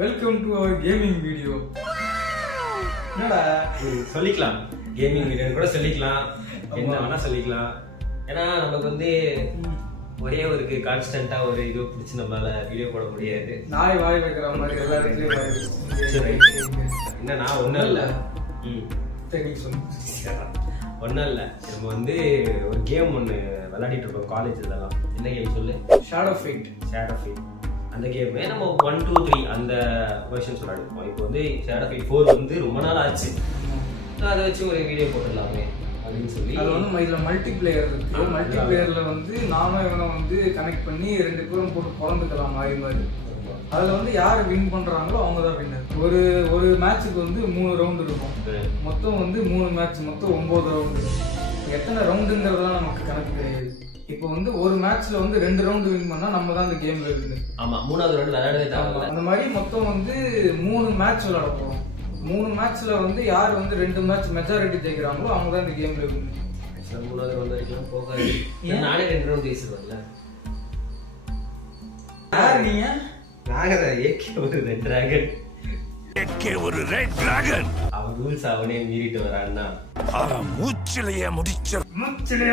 Welcome to our gaming video. என்னடா சொல்லிக்கலாம் gaming video கூட சொல்லிக்கலாம் என்ன வேணா சொல்லிக்கலாம் ஏன்னா நமக்கு வந்து ஒரே ஒரு கான்ஸ்டன்ட்டா ஒரு இது பிடிச்சி நம்மளால வீடியோ போட முடியாது நாய் வாய் வைக்கிற மாதிரி எல்லா இடத்துலயும் என்ன நான் ஒன்றும் இல்லை ஒன்றும் இல்லை நம்ம வந்து ஒரு கேம் ஒன்று விளையாடிட்டு இருக்கோம் காலேஜ்லலாம் என்ன கேம் சொல்லு ஷேடோ ஃபைட் அந்த கேமே நம்ம 1 2 3 அந்த வெர்ஷன்ஸ் விளையாடுவோம் இப்போ வந்து ஷேடோ ஃபைட் 4 வந்து ரொம்ப நாள் ஆச்சு அதை வச்சு ஒரு வீடியோ போட்டுடலாமே அப்படின்னு சொல்லி அது வந்து இதில் மல்டிப்ளேயர் இருக்கு மல்டிப்ளேயரில் வந்து நானும் இவனை வந்து கனெக்ட் பண்ணி 2 பேரும் போட்டு பிறந்துக்கலாம் மாறி மாதிரி அதில் வந்து யார் வின் பண்ணுறாங்களோ அவங்க தான் வின்னர் ஒரு மேட்ச்சுக்கு வந்து 3 ரவுண்டு இருக்கும் மொத்தம் வந்து 3 மேட்ச் மொத்தம் 9 ரவுண்டு எத்தனை ரவுண்டுங்கிறதுலாம் நமக்கு கணக்கு கிடையாது இப்போ வந்து ஒரு மேட்ச்ல வந்து 2 ரவுண்டு வின் பண்ணா நம்ம தான் அந்த கேம்ல வின்னு ஆமா மூணாவது ரவுண்ட் விளையாடவே தேவை அந்த மாதிரி மொத்தம் வந்து 3 மேட்ச் விளையாட போறோம் 3 மேட்ச்ல வந்து யார் வந்து 2 மேட்ச் மெஜாரிட்டி ஜெயிக்கிறாங்களோ அவங்க தான் இந்த கேம்ல வின்னு மூணாவது ரவுண்ட் வரைக்கும் போகாது நானே 2 ரவுண்ட் ஜெயிச்சிருவேன்ல யார் நீங்க நாங்க ஏகே ஒரு ரெட் டிராகன் அவன் ரூல்ஸ் அவனே மீறிட்டு வரான்னா மூச்சிலேயே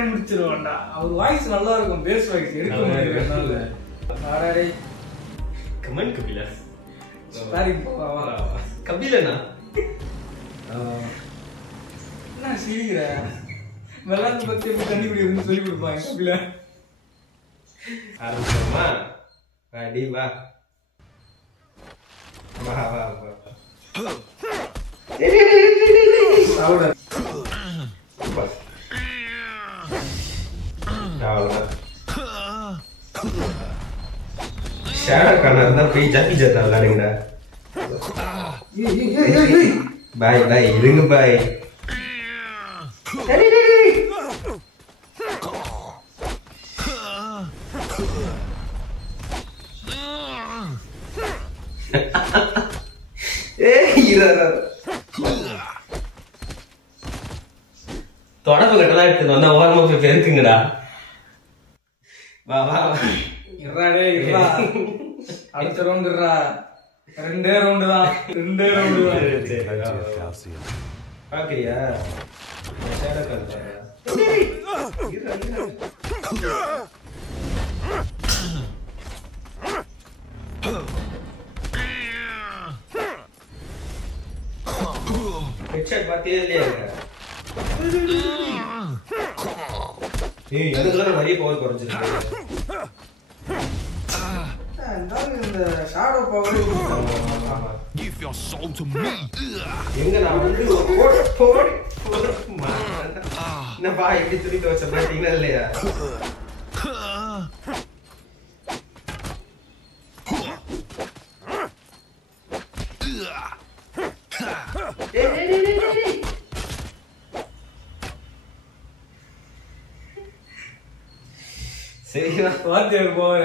முடிச்சிருவான்டா அவர் வாய்ஸ் நல்லா இருக்கும் பேஸ் வாய்ஸ் எடுக்க முடியல ஆராரே கமெண்ட் கபில ஸ்பாரிங் போவா கபிலனா என்ன சிரிக்கிற வெள்ளாட்டு பத்தி கண்டுபிடிக்கணும்னு சொல்லி கொடுப்பாங்க கபில ஆரம்பிச்சோமா ரெடி வா வா வா வா அவ்வளோ ஷேடோ கார்னர் தான் போய் ஜப்பி ஜத்தா விளையாடுங்கடா பாய் பாய் இருங்க பாய் தொடப்பு கட்டலாம் எடுத்து வந்தா ஓரமா போய் பெருக்குங்கடா வா வா இறாடே இறா அடுத்த ரவுண்ட் இறா 2 ரவுண்ட் தான் 2 ரவுண்ட் தான் பாக்குறியா ஹெட்ஷாட் பாத்தியே இல்லையா ஏய் எனக்குலாம் நிறைய பவர் குறைஞ்சிருக்கு இந்த shadow power Give your soul to me. எங்க நான் வந்து போடு என்ன பா எப்படி துணி துவைச்ச பாத்தீங்கன்னா இல்லையா சரியா வாத்திய போற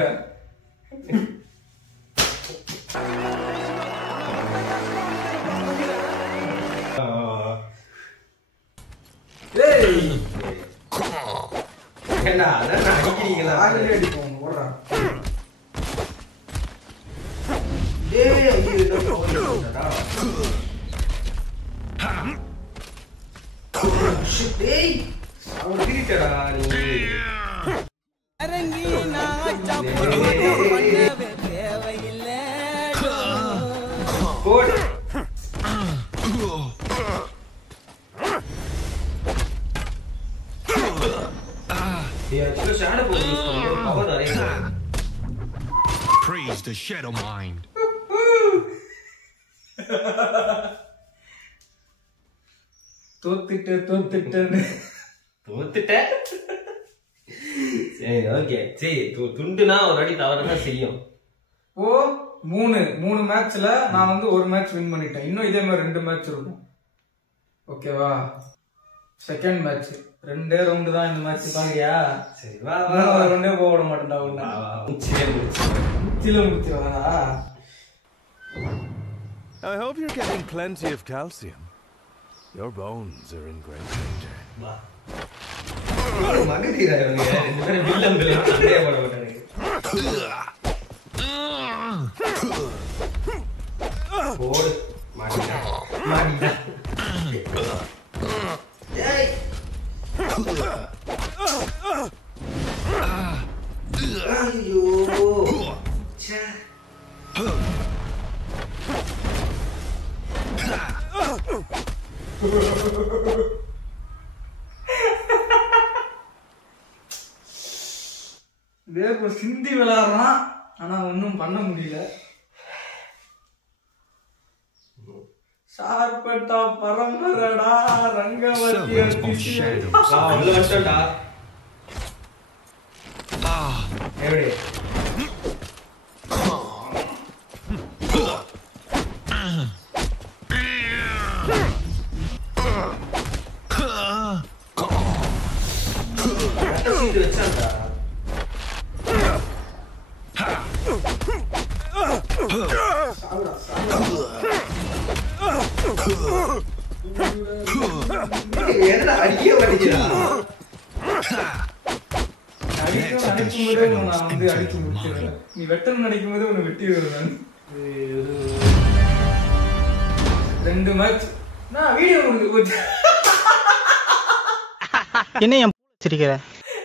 ஏண்டா அதான் அடிக்கிறீங்களா ஆகலே அடிப்போம் போடுறா ஏய் இது என்னடா ஏய் அவன் கிரிட்டடா நீ அரங்கி நான் சப்போர்ட் பண்ணவே தேவையில்ல கோட் Praise the shadow mind. தோத்துட்டேன்னு சரி ஓகே சரி துண்டுனா ஒரு அடி தவறதான் செய்யும் ஓ 3 மேட்ச்ல நான் வந்து ஒரு மேட்ச் வின் பண்ணிட்டேன் இன்னும் இதே மாதிரி 2 மேட்ச் இருக்கும் ஓகேவா செகண்ட் மேட்ச் 2 ரவுண்டு தான் இந்த மேட்ச் பாக்குறியா சரி வா ரவுண்டே போக விட மாட்டேன்டா ஒண்ணு முடிச்சு வரா I hope you're getting plenty of calcium. Your bones are in great danger. Magadheera இவங்க ரெண்டு பேரும் வில்லம் வில்லம் சண்டையே போட மாட்டாங்க போடு மாட்டிட்டா ஏய் ஐயோ ச்சே வேற சிந்தி விளையாடுறான் ஆனா ஒன்னும் பண்ண முடியல. ஷார்பட்டா பரம்பரடா ரங்கவதி உள்ள வந்துட்டா எப்படி வச்சாண்டா என்ன அடிக்க மாட்டேங்கிறா நீ வெட்டணும் நினைக்கும் போது உன்னை வெட்டி வருவேன். 2 மேட்ச் நான் வீடியோ முடிஞ்சு போச்சு. என்ன என் சிரிக்கிற?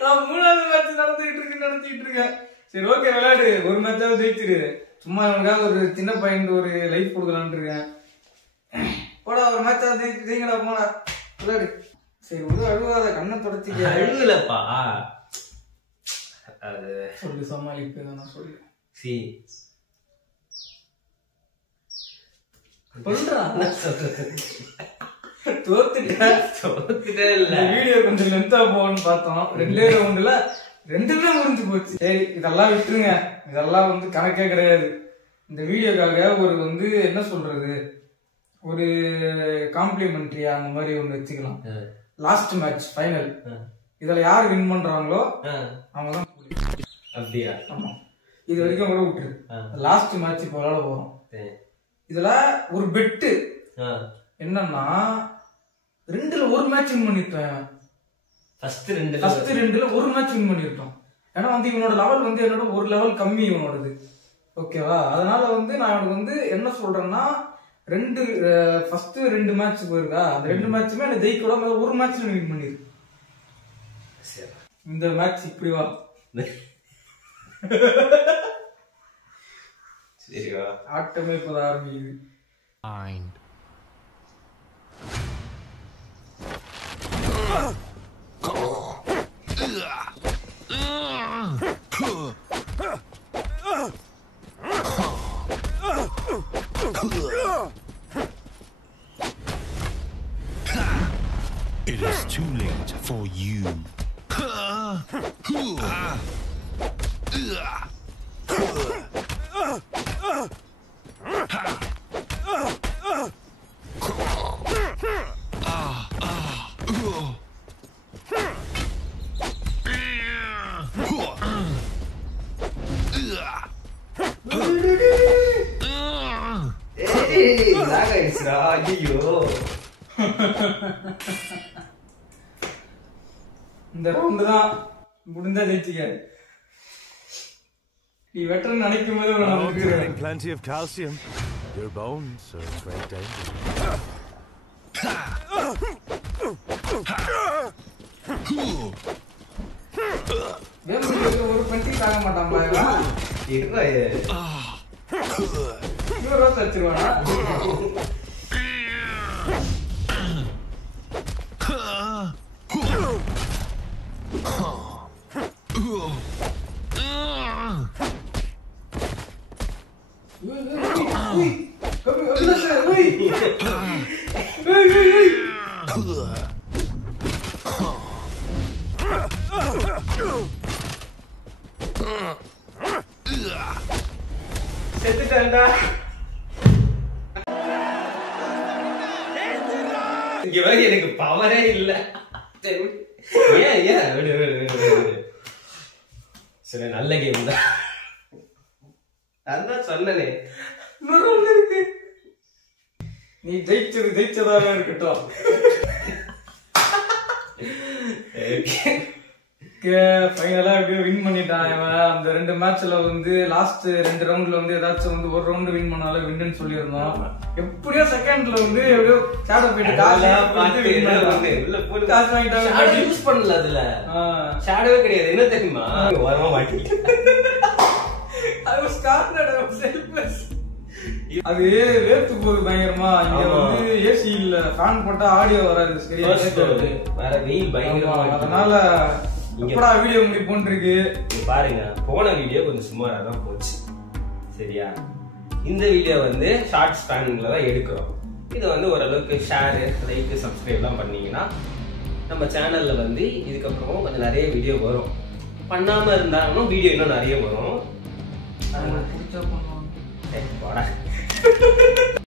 நான் 3வது மேட்ச் நடத்திட்டு இருக்கேன். சரி ஓகே விளையாடு, ஒரு மேட்சாவது ஜெயிச்சிரு. சும்மா எனக்காக ஒரு சின்ன பையன் ஒரு லைஃப் கொடுக்கலான்னு இருக்கேன். போடா ஒரு மேட்சாவது ஜெயிங்கடா போடா விளையாடு. சரி ஒரு அழுவாத கண்ணை தொடச்சிக்க. அழுகலப்பா சொல்லு சமாளிப்பு நான் சொல்லு சி தோத்துட்டே இல்ல. வீடியோ கொஞ்சம் லென்த்தா போகணும்னு பார்த்தோம். 2 ரவுண்டுல 2மே முடிஞ்சு போச்சு. சரி இதெல்லாம் விட்டுருங்க, இதெல்லாம் வந்து கணக்கே கிடையாது. இந்த வீடியோக்காக ஒரு வந்து என்ன சொல்றது, ஒரு காம்ப்ளிமெண்ட்ரியா அந்த மாதிரி ஒண்ணு வச்சுக்கலாம். லாஸ்ட் மேட்ச் ஃபைனல், இதுல யார் வின் பண்றாங்களோ அவங்கதான். அப்படியா? ஆமா, இது வரைக்கும் கூட விட்டுரு. லாஸ்ட் மேட்ச் இப்போ விளையாட போறோம். இதுல ஒரு பெட்டு என்னன்னா 2ல ஒரு மேட்ச் வின் பண்ணிருப்பேன். ஃபர்ஸ்ட் 2ல ஒரு மேட்ச் வின் பண்ணிருக்கோம். ஏன்னா வந்து இவனோட லெவல் வந்து என்னோட ஒரு லெவல் கம்மி இவனோடது. ஓகேவா? அதனால வந்து நான் அவனுக்கு வந்து என்ன சொல்றேன்னா ஃபர்ஸ்ட் 2 மேட்ச் போயிருக்கா, அந்த 2 மேட்சுமே என்ன ஜெயிக்க விடாம ஒரு மேட்ச்ல வின் பண்ணிருக்கு. இந்த மேட்ச் இப்படி வா. சரிவா? ஆட்டமே இப்ப ஆரம்பிக்குது. It is too late for you. இந்த ரவுண்டு தான் முடிஞ்சா ஜெயிச்சிக்க. நீ வெட்டர் நினைக்கும் போது Oh, getting plenty of calcium. Your bones are in great danger. ஒரு பண்டி தாங்க மாட்டாங்களா? ரோஸ் வச்சிருவானா? செத்துட்டா. இங்க வரை எனக்கு பவரே இல்ல. சரி நல்ல கேம் தான். அதான் சொன்னனே இருக்கு. நீ ஜெயிச்சதாக இருக்கட்டும். ஃபைனலா எப்படியோ வின் பண்ணிட்டான் இவன். அந்த 2 மேட்ச்ல வந்து லாஸ்ட் 2 ரவுண்ட்ல வந்து ஏதாச்சும் வந்து ஒரு ரவுண்ட் வின் பண்ணாலும் வின்னு சொல்லியிருந்தோம். எப்படியோ செகண்ட்ல வந்து எப்படியோ ஷேடோ போயிட்டு காசு வாங்கிட்டாங்க. யூஸ் பண்ணல அதுல ஷேடோவே கிடையாது. என்ன தெரியுமா வரமா மாட்டிட்டு அது வேர்த்து போகுது பயங்கரமா. இங்க வந்து ஏசி இல்ல, ஃபேன் போட்டா ஆடியோ வராது சரியா, வேற வெயில் பயங்கரமா. அதனால எப்படா வீடியோ முடிப்போன்னு இருக்கு. பாருங்க, போன வீடியோ கொஞ்சம் சுமாரா தான் போச்சு சரியா. இந்த வீடியோ வந்து ஷார்ட் ஸ்பேன்ல தான் எடுக்கிறோம். இது வந்து ஓரளவுக்கு ஷேர், லைக், சப்ஸ்கிரைப் எல்லாம் பண்ணீங்கன்னா நம்ம சேனல்ல வந்து இதுக்கப்புறம் கொஞ்சம் நிறைய வீடியோ வரும். பண்ணாம இருந்தாலும் வீடியோ இன்னும் நிறைய வரும். பிடிச்சா பண்ணுவாங்க. போடா